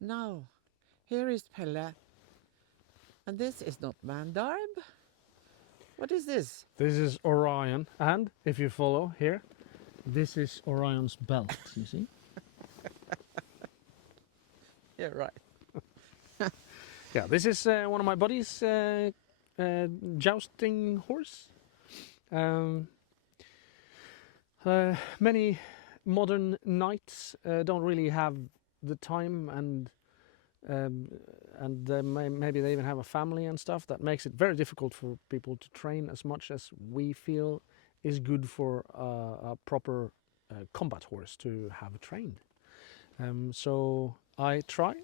Now, here is Pelle. And this is not Mandarb. What is this? This is Orion, and if you follow here, this is Orion's belt, you see? Yeah, right. Yeah, this is one of my buddies' jousting horse. Many modern knights don't really have the time and maybe they even have a family and stuff. That makes it very difficult for people to train as much as we feel is good for a proper combat horse to have trained. So I try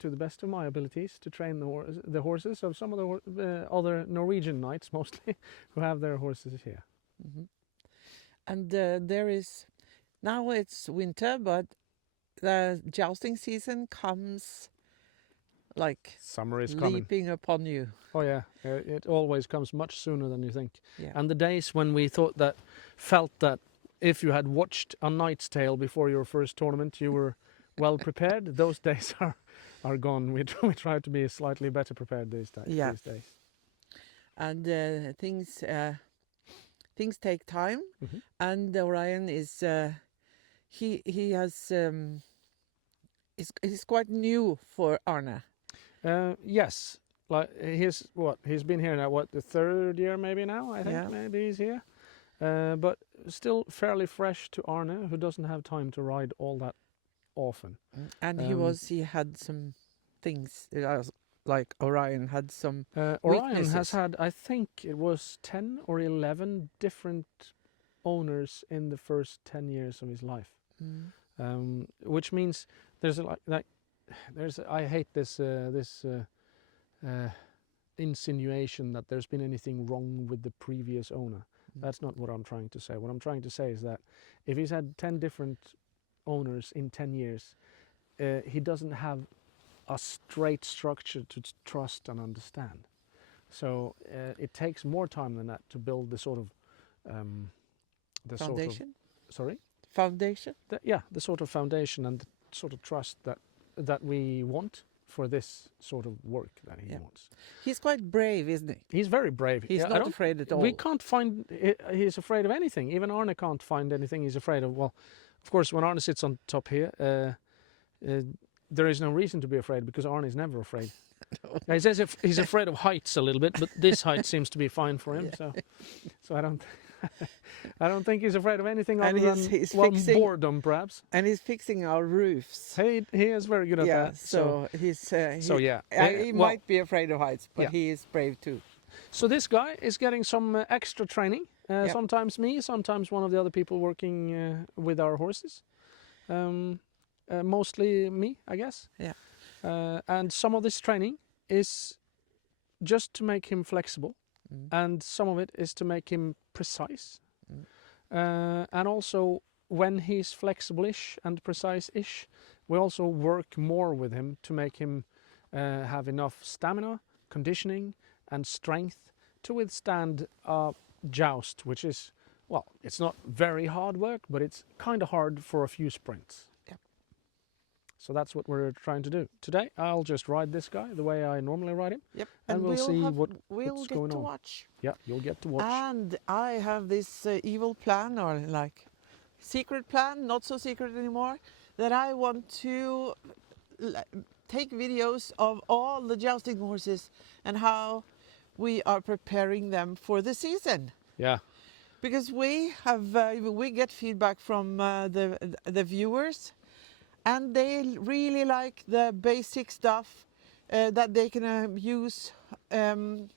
to the best of my abilities to train the horses of some of the other Norwegian knights mostly who have their horses here. Mm-hmm. And there is, now it's winter, but the jousting season comes like Summer is coming. leaping upon you. Oh yeah, it always comes much sooner than you think. Yeah. And the days when we felt that if you had watched A Knight's Tale before your first tournament, you were well prepared. Those days are gone. We try to be slightly better prepared these days. And things take time. Mm-hmm. And Orion is he has he's quite new for Arne. Yes, like he's been here now, the third year maybe now, I think. Yeah. Maybe he's here. But still fairly fresh to Arne, who doesn't have time to ride all that often. And he had some things like Orion had some Orion weaknesses. has had, I think it was 10 or 11 different owners in the first 10 years of his life. Which means there's I hate this insinuation that there's been anything wrong with the previous owner. That's not what I'm trying to say. What I'm trying to say is that if he's had 10 different owners in 10 years, he doesn't have a straight structure to trust and understand. So it takes more time than that to build the sort of the foundation. Foundation. The sort of foundation and the sort of trust that we want for this sort of work that he wants. He's quite brave, isn't he? He's very brave. He's not afraid at all. We can't find he's afraid of anything. Even Arne can't find anything he's afraid of. Well, of course, when Arne sits on top here, there is no reason to be afraid because Arne is never afraid. He says if he's afraid of heights a little bit, but this height seems to be fine for him. Yeah. So I don't. I don't think he's afraid of anything other than boredom, perhaps. And he's fixing our roofs. He is very good at that. So he might be afraid of heights, but he is brave too. So this guy is getting some extra training. Sometimes me, sometimes one of the other people working with our horses. Mostly me, I guess. Yeah. And some of this training is just to make him flexible. And some of it is to make him precise. And also, when he's flexible-ish and precise-ish, we also work more with him to make him have enough stamina, conditioning, and strength to withstand a joust, which is, well, it's not very hard work, but it's kind of hard for a few sprints. So that's what we're trying to do. Today, I'll just ride this guy the way I normally ride him. Yep. And we'll see what's going on. Watch. Yeah, you'll get to watch. And I have this evil plan, or like secret plan, not so secret anymore, that I want to take videos of all the jousting horses and how we are preparing them for the season. Yeah. Because we get feedback from the viewers. And they really like the basic stuff that they can use in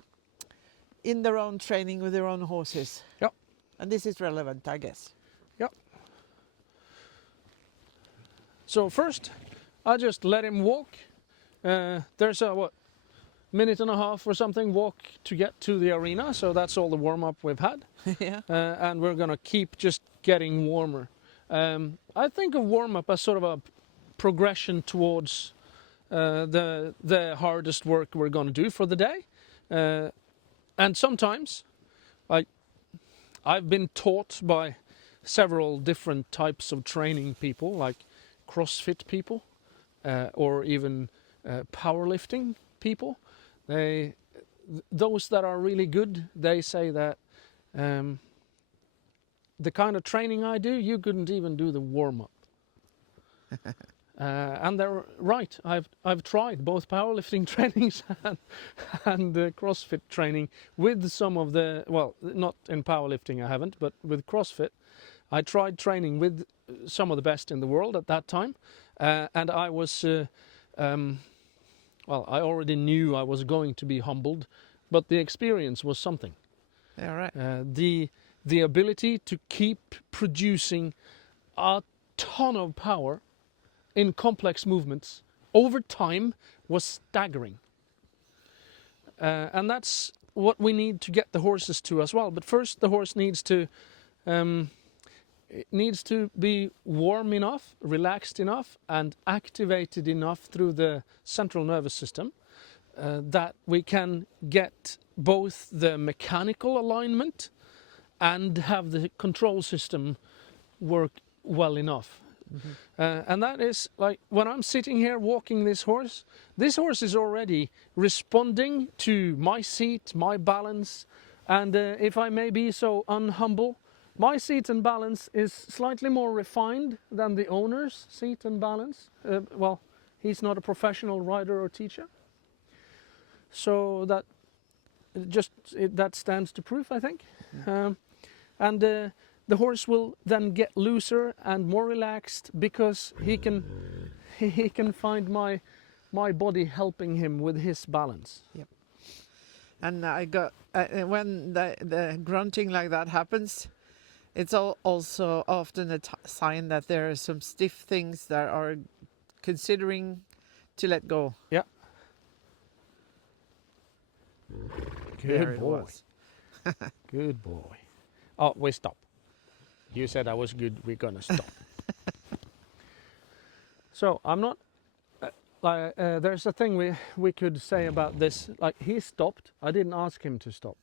their own training with their own horses. Yep. And this is relevant, I guess. Yep. So first, I just let him walk. There's a minute and a half or something walk to get to the arena. So that's all the warm-up we've had. Yeah. And we're going to keep just getting warmer. I think of warm-up as sort of a progression towards the hardest work we're going to do for the day. And sometimes I've been taught by several different types of training people, like CrossFit people, or even powerlifting people, those that are really good, they say that the kind of training I do, you couldn't even do the warm-up. And they're right. I've tried both powerlifting trainings and CrossFit training with some of the, well, not in powerlifting I haven't, but with CrossFit. I tried training with some of the best in the world at that time, and I was, well, I already knew I was going to be humbled, but the experience was something. Yeah, right. The ability to keep producing a ton of power in complex movements over time was staggering. And that's what we need to get the horses to as well. But first the horse needs to be warm enough, relaxed enough, and activated enough through the central nervous system that we can get both the mechanical alignment and have the control system work well enough. And that is like when I'm sitting here walking this horse is already responding to my seat, my balance, and if I may be so unhumble, my seat and balance is slightly more refined than the owner's seat and balance. Well, he's not a professional rider or teacher, so that that stands to prove, I think. And the horse will then get looser and more relaxed because he can find my body helping him with his balance. Yep. And I got when the grunting like that happens, it's also often a sign that there are some stiff things that are considering to let go. Yeah. There Good it boy. was. Good boy. Oh, we stop. You said I was good. We're gonna stop. So I'm not. There's a thing we could say about this. Like, he stopped. I didn't ask him to stop.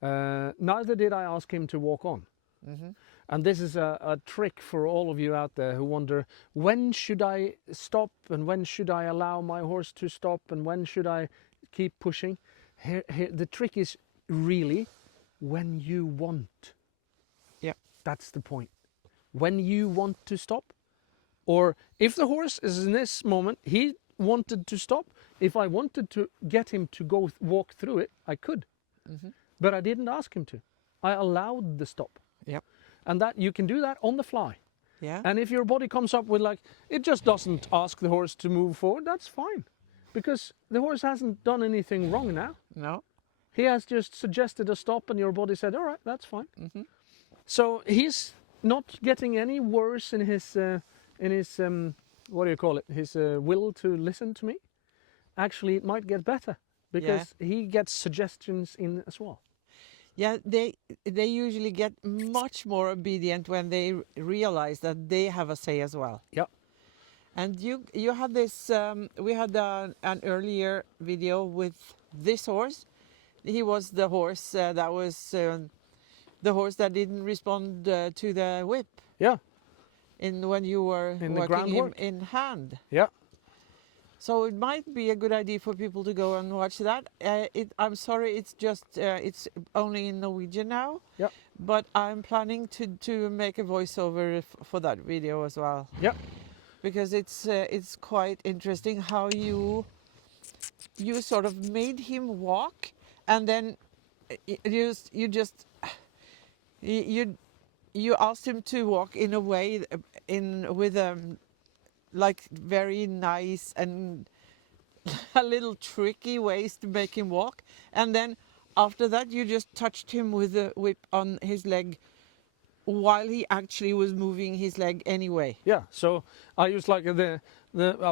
Neither did I ask him to walk on. And this is a trick for all of you out there who wonder, when should I stop and when should I allow my horse to stop and when should I keep pushing? Here, the trick is really when you want. Yeah. That's the point. When you want to stop, or if the horse is in this moment, he wanted to stop. If I wanted to get him to go walk through it, I could. But I didn't ask him to. I allowed the stop. Yep. And that you can do that on the fly. Yeah. And if your body comes up with like, it just doesn't ask the horse to move forward, that's fine. Because the horse hasn't done anything wrong now. No. He has just suggested a stop and your body said, all right, that's fine. So he's not getting any worse in his what do you call it? His will to listen to me. Actually, it might get better because he gets suggestions in as well. Yeah, they usually get much more obedient when they realize that they have a say as well. Yeah. And you had this. We had an earlier video with this horse. He was the horse that was the horse that didn't respond to the whip. Yeah. When you were In the working him groundwork. in hand. Yeah. So it might be a good idea for people to go and watch that. I'm sorry, it's just it's only in Norwegian now. Yeah. But I'm planning to make a voiceover for that video as well. Yeah. Because it's quite interesting how you sort of made him walk, and then you asked him to walk in a way with like very nice and a little tricky ways to make him walk, and then after that you just touched him with the whip on his leg while he actually was moving his leg anyway. Yeah. So I use like the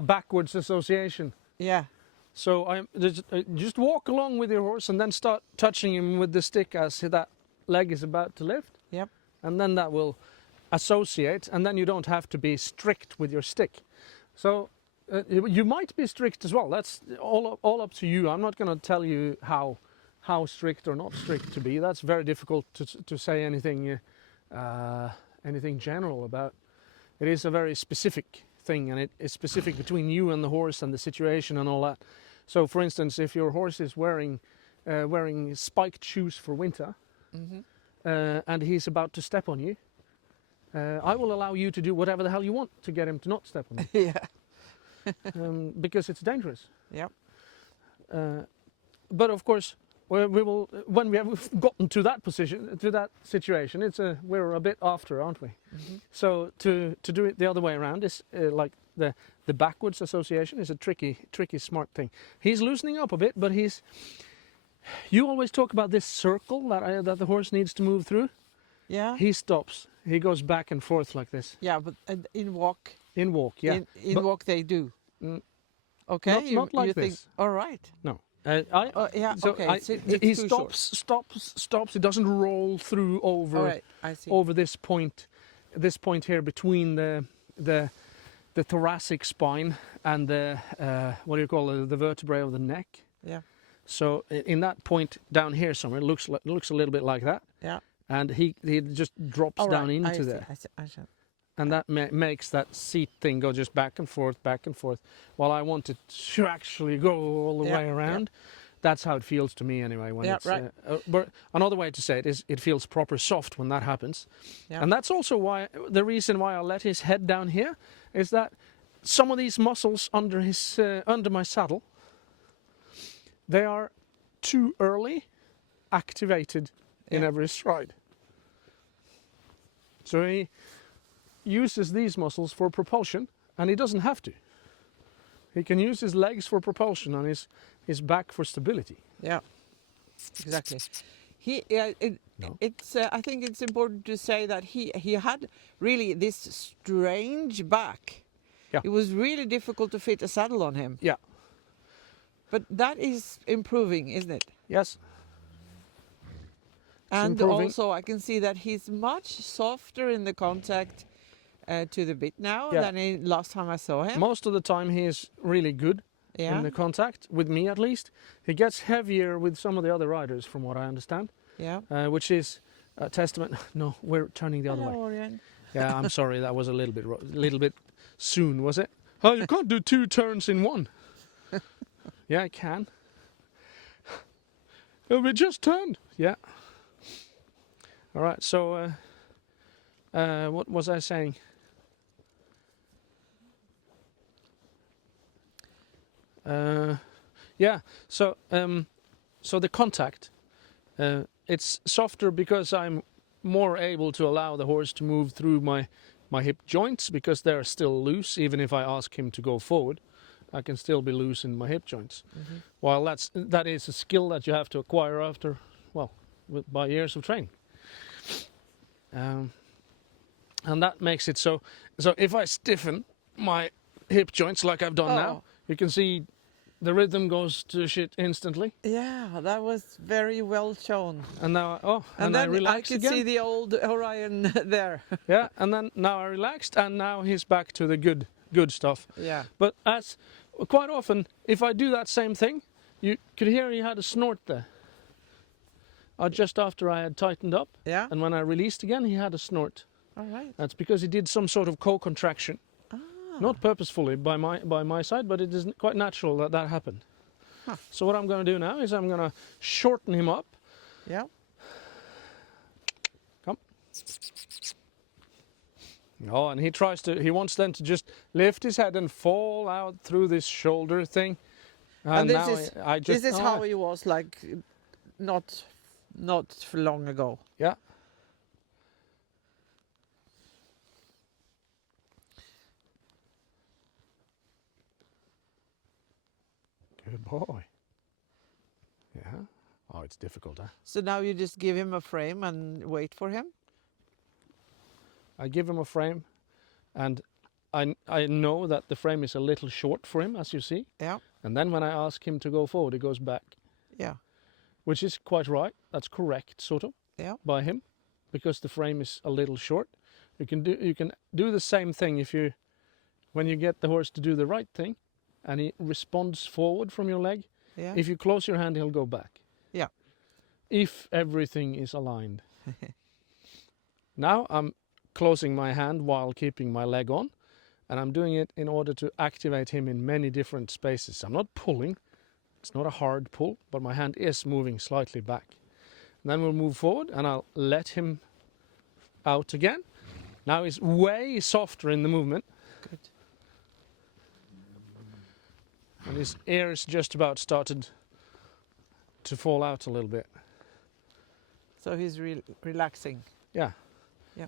backwards association. Yeah. So I just walk along with your horse and then start touching him with the stick as that leg is about to lift. Yep. And then that will associate, and then you don't have to be strict with your stick. So you might be strict as well. That's all up to you. I'm not going to tell you how strict or not strict to be. That's very difficult to say anything general about. It is a very specific thing, and it is specific between you and the horse and the situation and all that. So, for instance, if your horse is wearing spiked shoes for winter, and he's about to step on you, I will allow you to do whatever the hell you want to get him to not step on you. Yeah. Because it's dangerous. Yep. But of course, we will, when we have gotten to that position, to that situation, we're a bit after, aren't we? So to do it the other way around is like the backwards association is a tricky, smart thing. He's loosening up a bit, but you always talk about this circle that the horse needs to move through. Yeah. He stops. He goes back and forth like this. Yeah, but in walk. In walk, yeah. In walk they do. Okay. Not like you this. think, all right. No. Yeah. So okay. he stops. He doesndo not roll through over All right. I see. over this point here between the thoracic spine and the what do you call it, the vertebrae of the neck. Yeah. So in that point down here somewhere, it looks a little bit like that. Yeah. And he just drops All down right. into there. I see. And that makes that seat thing go just back and forth, while I want it to actually go all the way around. That's how it feels to me anyway. When it's, right. But another way to say it is it feels proper soft when that happens. Yeah. And that's also the reason why I let his head down here is that some of these muscles under my saddle, they are too early activated in every stride. So he uses these muscles for propulsion, and he doesn't have to. He can use his legs for propulsion and his back for stability. Yeah, exactly. It's. I think it's important to say that he had really this strange back. Yeah. It was really difficult to fit a saddle on him. Yeah. But that is improving, isn't it? Yes. And improving. also I can see that he's much softer in the contact to the bit now than last time I saw him. Most of the time he is really good in the contact, with me at least. He gets heavier with some of the other riders, from what I understand. Yeah. Which is a testament. No, we're turning the other way. Orion. Yeah, I'm sorry, that was a little bit soon, was it? Oh, you can't do 2 turns in one. Yeah, I can. Oh, we just turned. Yeah. All right. So, what was I saying? Yeah. So, so the contact, it's softer because I'm more able to allow the horse to move through my hip joints, because they're still loose. Even if I ask him to go forward, I can still be loose in my hip joints. While that is a skill that you have to acquire after, by years of training. And that makes it so if I stiffen my hip joints like I've done now, you can see the rhythm goes to shit instantly. Yeah, that was very well shown. And now, and then I relax could again. see the old Orion there. Yeah, and then now I relaxed, and now he's back to the good stuff. Yeah. But as quite often, if I do that same thing, you could hear he had a snort there. Just after I had tightened up. Yeah. And when I released again, he had a snort. All right. That's because he did some sort of co-contraction. Not purposefully by my side, but it is quite natural that happened. Huh. So what I'm going to do now is I'm going to shorten him up. Yeah. Come. Oh, and he wants then to just lift his head and fall out through this shoulder thing. And this is how he was like not for long ago. Yeah. Good boy. Yeah. Oh, it's difficult, huh? So now you just give him a frame and wait for him? I give him a frame, and I know that the frame is a little short for him, as you see. Yeah. And then when I ask him to go forward, he goes back. Yeah. Which is quite right. That's correct, sort of. Yeah. By him, because the frame is a little short. You can do the same thing when you get the horse to do the right thing, and he responds forward from your leg. Yeah. If you close your hand, he'll go back. Yeah. If everything is aligned. Now I'm closing my hand while keeping my leg on, And I'm doing it in order to activate him in many different spaces. I'm not pulling. It's not a hard pull, but my hand is moving slightly back. And then we'll move forward and I'll let him out again. Now he's way softer in the movement. Good. And his ears just about started to fall out a little bit. So he's relaxing. Yeah. Yeah.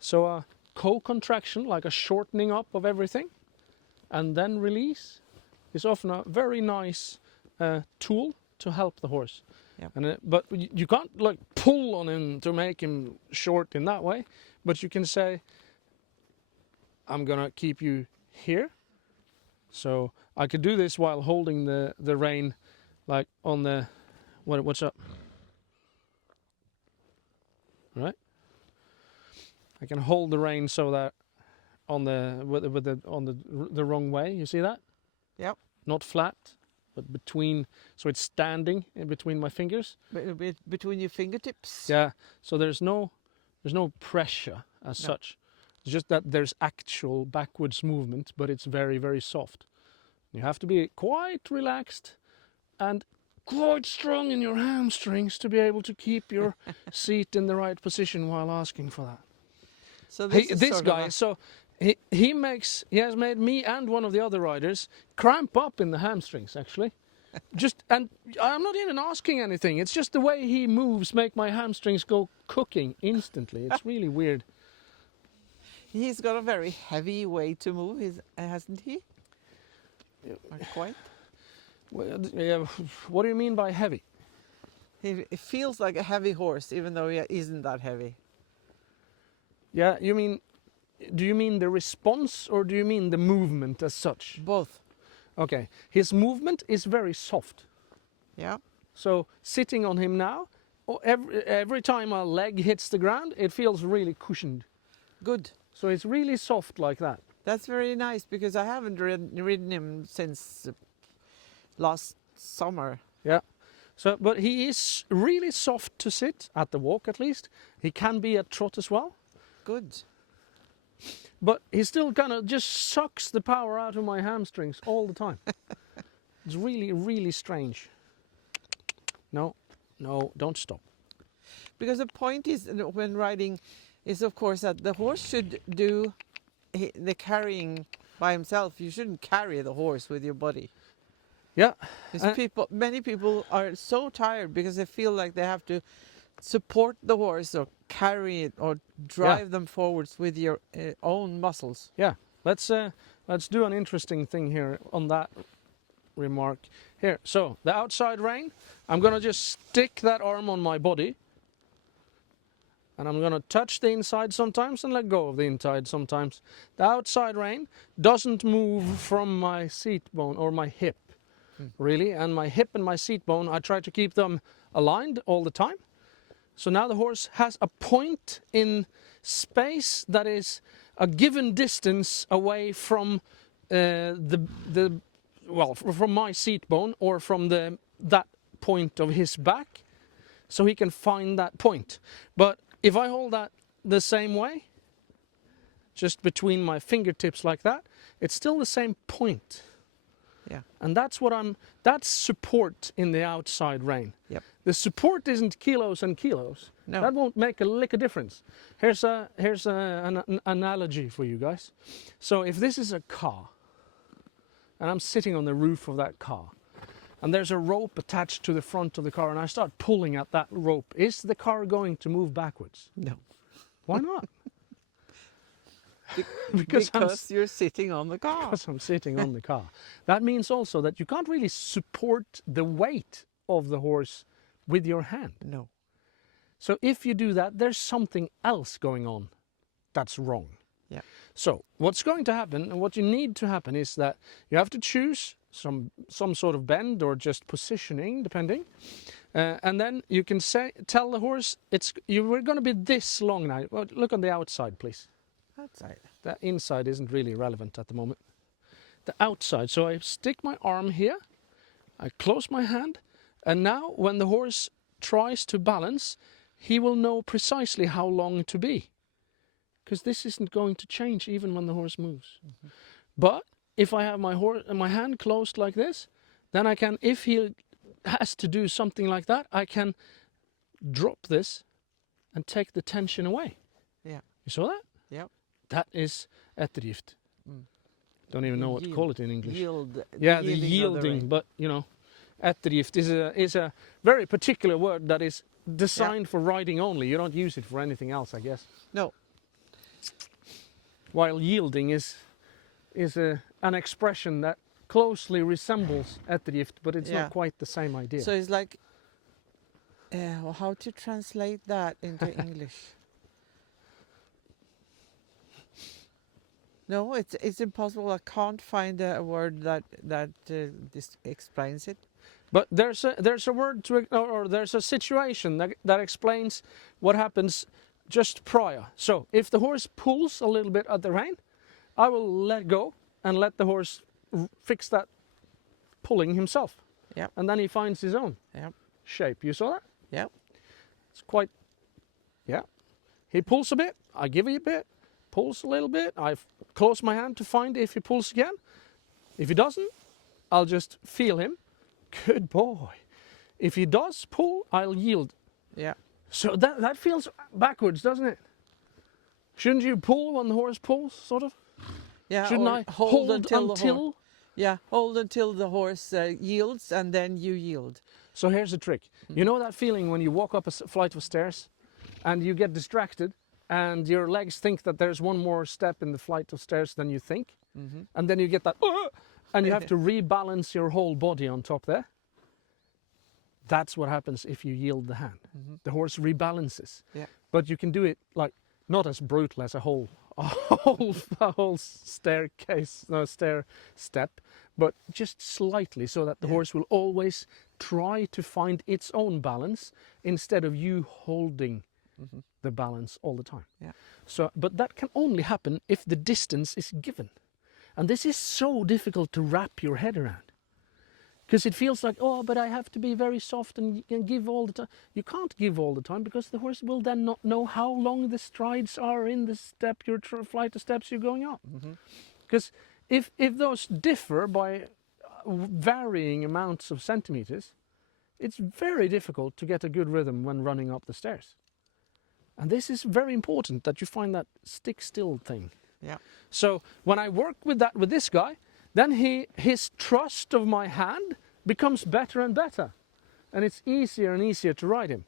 So a co-contraction, like a shortening up of everything, and then release is often a very nice tool to help the horse. Yep. And but you can't like pull on him to make him short in that way, but you can say, I'm gonna keep you here. So I could do this while holding the rein, like on the, what's up? Right? I can hold the rein so that on the wrong way. You see that? Yep. Not flat, but between, so it's standing in between my fingers. Between your fingertips. Yeah. So there's no pressure as such. It's just that there's actual backwards movement, but it's very, very soft. You have to be quite relaxed and quite strong in your hamstrings to be able to keep your seat in the right position while asking for that. So this guy, so he has made me and one of the other riders cramp up in the hamstrings actually. And I'm not even asking anything. It's just the way he moves make my hamstrings go cooking instantly. It's really weird. He's got a very heavy way to move, hasn't he? Not quite. Well, yeah, what do you mean by heavy? He feels like a heavy horse, even though he isn't that heavy. Yeah, do you mean the response or do you mean the movement as such? Both. Okay, his movement is very soft. Yeah. So sitting on him now, every time a leg hits the ground, it feels really cushioned. Good. So it's really soft like that. That's very nice because I haven't ridden him since last summer. Yeah. So, but he is really soft to sit at the walk at least. He can be at trot as well. Good. But he still kind of just sucks the power out of my hamstrings all the time. It's really, really strange. No, don't stop. Because the point is, when riding, is of course that the horse should do the carrying by himself. You shouldn't carry the horse with your body. Yeah. Many people are so tired because they feel like they have to support the horse or carry it or drive them forwards with your own muscles. Yeah. Let's do an interesting thing here on that remark. Here, so the outside rein, I'm gonna just stick that arm on my body. And I'm going to touch the inside sometimes and let go of the inside sometimes. The outside rein doesn't move from my seat bone or my hip, really. And my hip and my seat bone, I try to keep them aligned all the time. So now the horse has a point in space that is a given distance away from from my seat bone or from that point of his back, so he can find that point. But if I hold that the same way, just between my fingertips like that, it's still the same point. Yeah. And that's support in the outside rein. Yep. The support isn't kilos and kilos. No. That won't make a lick of difference. Here's an analogy for you guys. So if this is a car, and I'm sitting on the roof of that car, and there's a rope attached to the front of the car, and I start pulling at that rope, is the car going to move backwards? No. Why not? Because you're sitting on the car. Because I'm sitting on the car. That means also that you can't really support the weight of the horse with your hand. No. So if you do that, there's something else going on that's wrong. Yeah. So what's going to happen, and what you need to happen, is that you have to choose some sort of bend or just positioning, depending. And then you can tell the horse, we're going to be this long now. Well, look on the outside, please. Outside. That inside isn't really relevant at the moment. The outside. So I stick my arm here, I close my hand, and now when the horse tries to balance, he will know precisely how long to be. because this isn't going to change even when the horse moves. But if I have my hand closed like this, then I can, if he has to do something like that, I can drop this and take the tension away. Yeah. You saw that? Yep. That is ettergift. Don't even know what to Yield. call it in English. Yield. Yeah, the of the yielding, rain. but you know, ettergift is a very particular word that is designed for riding only. You don't use it for anything else, I guess. No. While yielding is an expression that closely resembles ettergift, but it's Yeah. not quite the same idea. So it's like, well, how to translate that into English? No, it's impossible. I can't find a word that this explains it. But there's a word to, or there's a situation that explains what happens just prior. So if the horse pulls a little bit at the rein, I will let go and let the horse fix that pulling himself. Yep. And then he finds his own Yep. shape. You saw that? Yep. It's quite, yeah. He pulls a bit, I give it a bit, pulls a little bit, I close my hand to find if he pulls again. If he doesn't, I'll just feel him. Good boy. If he does pull, I'll yield. Yeah. So that feels backwards, doesn't it? Shouldn't you pull when the horse pulls, sort of? Yeah. Shouldn't or I hold hold until until? Yeah, hold until the horse yields, and then you yield. So here's the trick. You know that feeling when you walk up a flight of stairs and you get distracted and your legs think that there's one more step in the flight of stairs than you think? And then you get that, and you have to rebalance your whole body on top there. That's what happens if you yield the hand. The horse rebalances. Yeah. But you can do it like not as brutal as a whole staircase, no stair step, but just slightly, so that the horse will always try to find its own balance instead of you holding the balance all the time. Yeah. So, but that can only happen if the distance is given, and this is so difficult to wrap your head around. Because it feels like, oh, but I have to be very soft and give all the time. You can't give all the time, because the horse will then not know how long the strides are in the step, your flight of steps you're going up. Because if those differ by varying amounts of centimeters, it's very difficult to get a good rhythm when running up the stairs. And this is very important, that you find that stick still thing. Yeah. So when I work with that with this guy, then his trust of my hand becomes better and better. And it's easier and easier to ride him.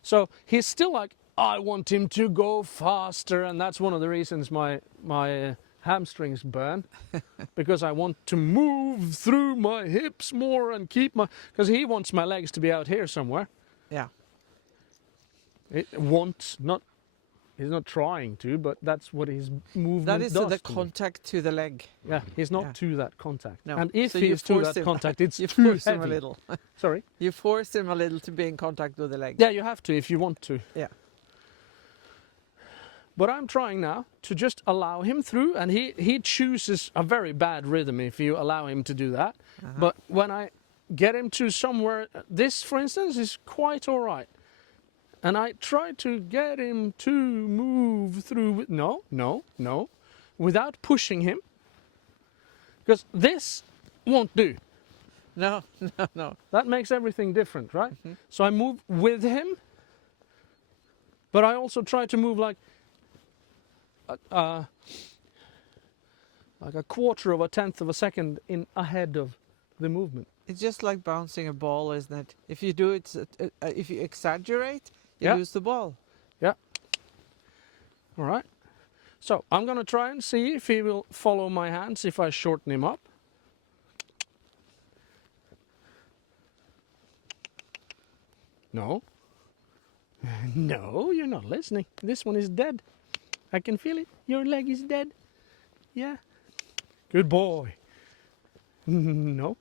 So he's still like, I want him to go faster. And that's one of the reasons my hamstrings burn. Because I want to move through my hips more and keep because he wants my legs to be out here somewhere. Yeah. It wants, he's not trying to, but that's what his movement That is does the to me. contact to the leg. Yeah, he's not Yeah. to that contact. No. And if So he you is to force that him- contact, it's You too force him a heavy. little. Sorry? You force him a little to be in contact with the leg. Yeah, you have to if you want to. Yeah. But I'm trying now to just allow him through, and he chooses a very bad rhythm if you allow him to do that. But when I get him to somewhere, this, for instance, is quite all right. And I try to get him to move through, no, without pushing him. Because this won't do. No. That makes everything different, right? So I move with him, but I also try to move like a quarter of a tenth of a second in ahead of the movement. It's just like bouncing a ball, isn't it? If you do it, if you exaggerate, you Yeah. lose the ball. Yeah. All right. So I'm going to try and see if he will follow my hands if I shorten him up. No. No, you're not listening. This one is dead. I can feel it. Your leg is dead. Yeah. Good boy. No.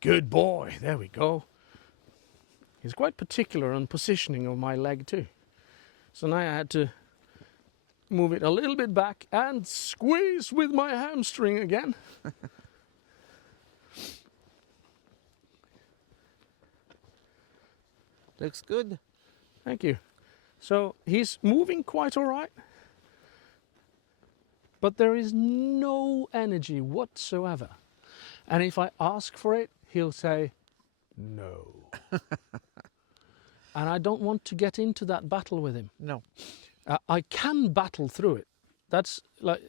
Good boy. There we go. He's quite particular on positioning of my leg too. So now I had to move it a little bit back and squeeze with my hamstring again. Looks good. Thank you. So he's moving quite all right, but there is no energy whatsoever. And if I ask for it, he'll say no. And I don't want to get into that battle with him. No. I can battle through it. That's like,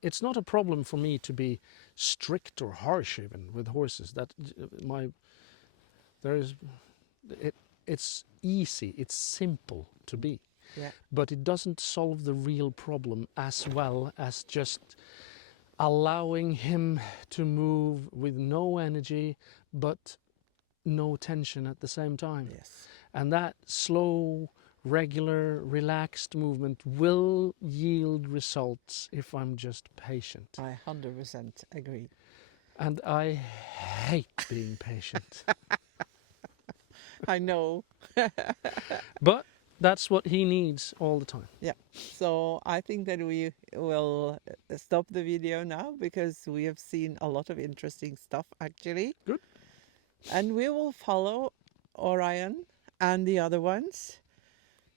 it's not a problem for me to be strict or harsh even with horses. It's easy, it's simple to be. Yeah. But it doesn't solve the real problem as well as just allowing him to move with no energy but no tension at the same time. Yes. And that slow, regular, relaxed movement will yield results if I'm just patient. I 100% agree. And I hate being patient. I know. But that's what he needs all the time. Yeah. So I think that we will stop the video now because we have seen a lot of interesting stuff actually. Good. And we will follow Orion and the other ones.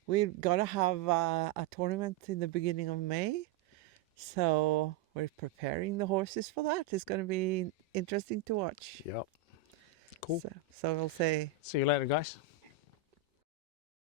We're gonna have a tournament in the beginning of May. So we're preparing the horses for that. It's gonna be interesting to watch. Yep. Cool. So we'll say See you later, guys.